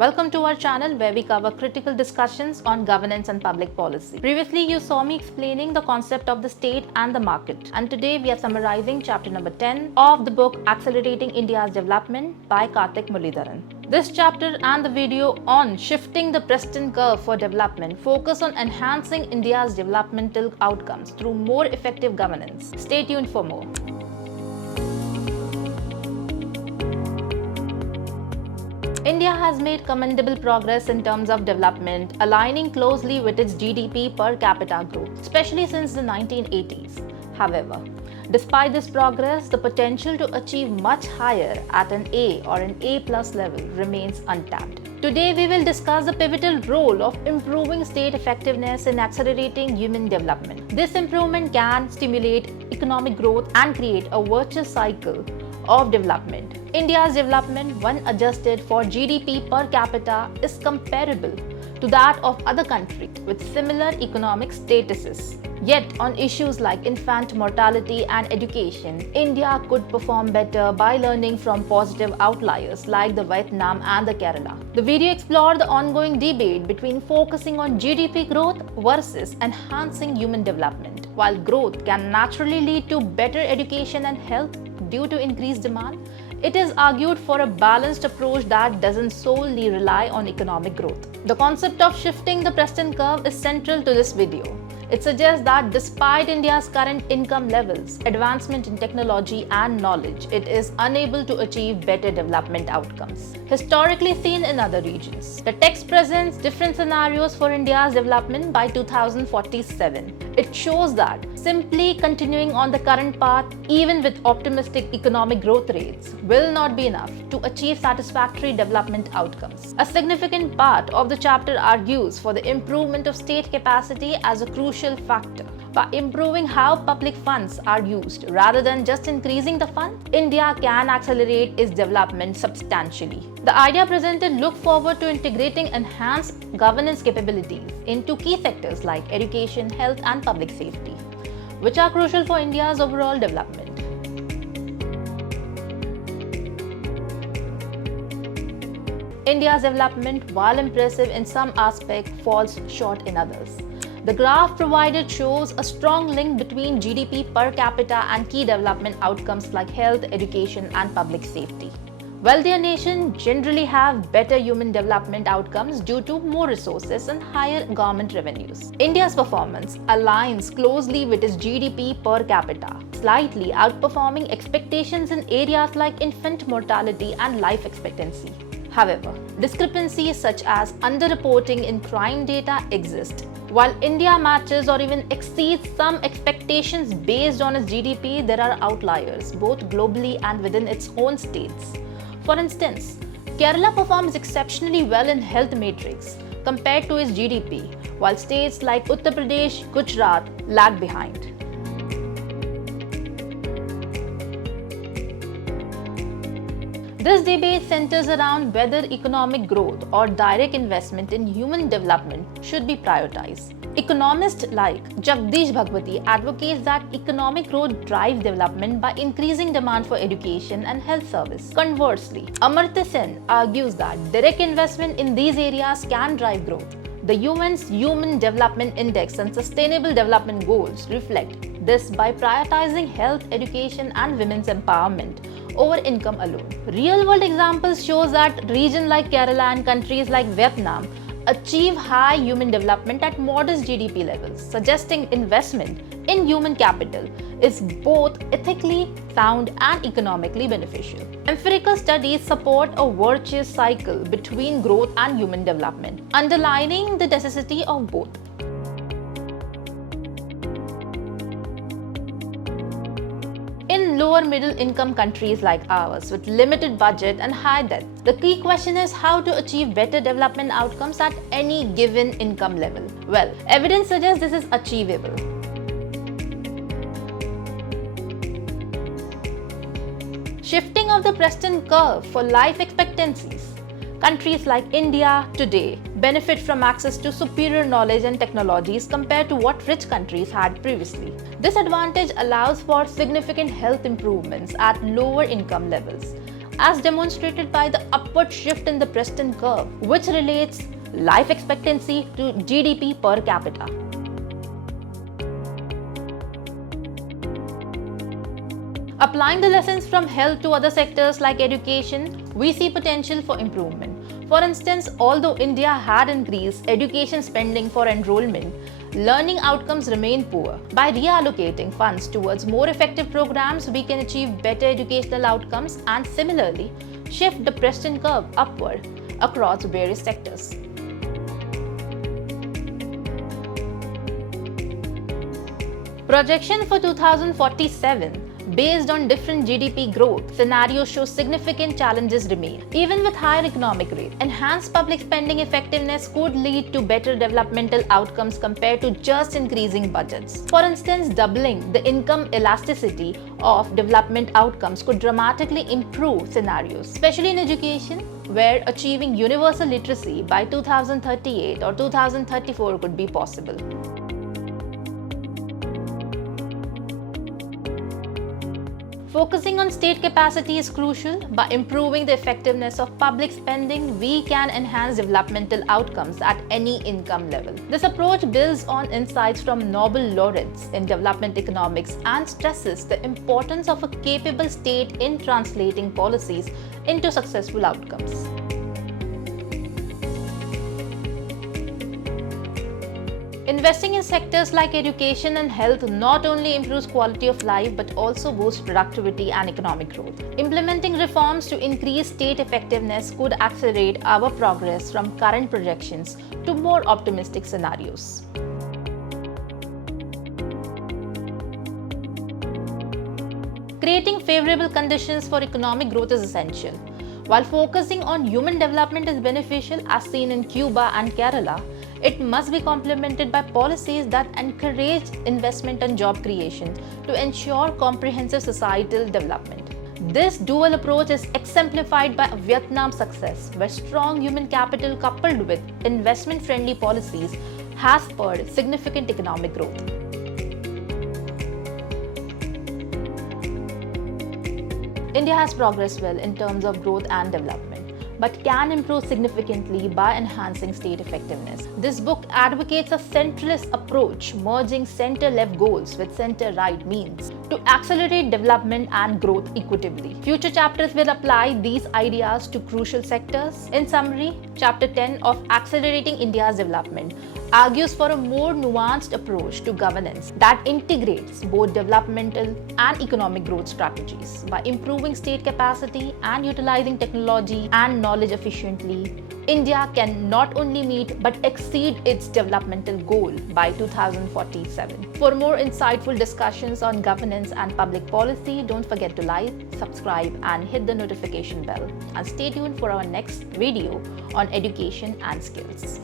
Welcome to our channel where we cover critical discussions on governance and public policy. Previously, you saw me explaining the concept of the state and the market, and today we are summarizing chapter number 10 of the book Accelerating India's Development by Karthik Muralidharan. This chapter and the video on shifting the Preston curve for development focus on enhancing India's developmental outcomes through more effective governance. Stay tuned for more. India has made commendable progress in terms of development, aligning closely with its GDP per capita growth, especially since the 1980s. However, despite this progress, the potential to achieve much higher at an A or an A+ level remains untapped. Today, we will discuss the pivotal role of improving state effectiveness in accelerating human development. This improvement can stimulate economic growth and create a virtuous cycle of development. India's development, when adjusted for GDP per capita, is comparable to that of other countries with similar economic statuses. Yet, on issues like infant mortality and education, India could perform better by learning from positive outliers like the Vietnam and the Kerala. The video explored the ongoing debate between focusing on GDP growth versus enhancing human development. While growth can naturally lead to better education and health due to increased demand, it is argued for a balanced approach that doesn't solely rely on economic growth. The concept of shifting the Preston curve is central to this video. It suggests that despite India's current income levels, advancement in technology and knowledge, it is unable to achieve better development outcomes, historically seen in other regions. The text presents different scenarios for India's development by 2047. It shows that simply continuing on the current path, even with optimistic economic growth rates, will not be enough to achieve satisfactory development outcomes. A significant part of the chapter argues for the improvement of state capacity as a crucial factor. By improving how public funds are used rather than just increasing the fund, India can accelerate its development substantially. The idea presented look forward to integrating enhanced governance capabilities into key sectors like education, health, and public safety, which are crucial for India's overall development. India's development, while impressive in some aspects, falls short in others. The graph provided shows a strong link between GDP per capita and key development outcomes like health, education, and public safety. Wealthier nations generally have better human development outcomes due to more resources and higher government revenues. India's performance aligns closely with its GDP per capita, slightly outperforming expectations in areas like infant mortality and life expectancy. However, discrepancies such as underreporting in crime data exist. While India matches or even exceeds some expectations based on its GDP, there are outliers, both globally and within its own states. For instance, Kerala performs exceptionally well in health matrix compared to its GDP, while states like Uttar Pradesh, Gujarat lag behind. This debate centers around whether economic growth or direct investment in human development should be prioritized. Economists like Jagdish Bhagwati advocates that economic growth drives development by increasing demand for education and health service. Conversely, Amartya Sen argues that direct investment in these areas can drive growth. The UN's Human Development Index and Sustainable Development Goals reflect this by prioritizing health, education, and women's empowerment over income alone. Real-world examples show that regions like Kerala and countries like Vietnam achieve high human development at modest GDP levels, suggesting investment in human capital is both ethically sound and economically beneficial. Empirical studies support a virtuous cycle between growth and human development, underlining the necessity of both. In lower middle income countries like ours with limited budget and high debt, the key question is how to achieve better development outcomes at any given income level. Well, evidence suggests this is achievable. Shifting of the Preston curve for life expectancies. Countries like India today benefit from access to superior knowledge and technologies compared to what rich countries had previously. This advantage allows for significant health improvements at lower income levels as demonstrated by the upward shift in the Preston curve, which relates life expectancy to GDP per capita. Applying the lessons from health to other sectors like education, we see potential for improvement. For instance, although India had increased education spending for enrollment, learning outcomes remain poor. By reallocating funds towards more effective programs, we can achieve better educational outcomes and similarly shift the Preston curve upward across various sectors. Projection for 2047 based on different GDP growth scenarios show significant challenges remain. Even with higher economic rate, enhanced public spending effectiveness could lead to better developmental outcomes compared to just increasing budgets. For instance, doubling the income elasticity of development outcomes could dramatically improve scenarios, especially in education, where achieving universal literacy by 2038 or 2034 could be possible. Focusing on state capacity is crucial. By improving the effectiveness of public spending, we can enhance developmental outcomes at any income level. This approach builds on insights from Nobel laureates in development economics and stresses the importance of a capable state in translating policies into successful outcomes. Investing in sectors like education and health not only improves quality of life but also boosts productivity and economic growth. Implementing reforms to increase state effectiveness could accelerate our progress from current projections to more optimistic scenarios. Creating favorable conditions for economic growth is essential. While focusing on human development is beneficial, as seen in Cuba and Kerala, it must be complemented by policies that encourage investment and job creation to ensure comprehensive societal development. This dual approach is exemplified by Vietnam's success, where strong human capital coupled with investment-friendly policies has spurred significant economic growth. India has progressed well in terms of growth and development, but can improve significantly by enhancing state effectiveness. This book advocates a centralist approach, merging center-left goals with center-right means to accelerate development and growth equitably. Future chapters will apply these ideas to crucial sectors. In summary, Chapter 10 of Accelerating India's Development argues for a more nuanced approach to governance that integrates both developmental and economic growth strategies. By improving state capacity and utilizing technology and knowledge efficiently, India can not only meet but exceed its developmental goal by 2047. For more insightful discussions on governance and public policy, don't forget to like, subscribe, and hit the notification bell. And stay tuned for our next video on education and skills.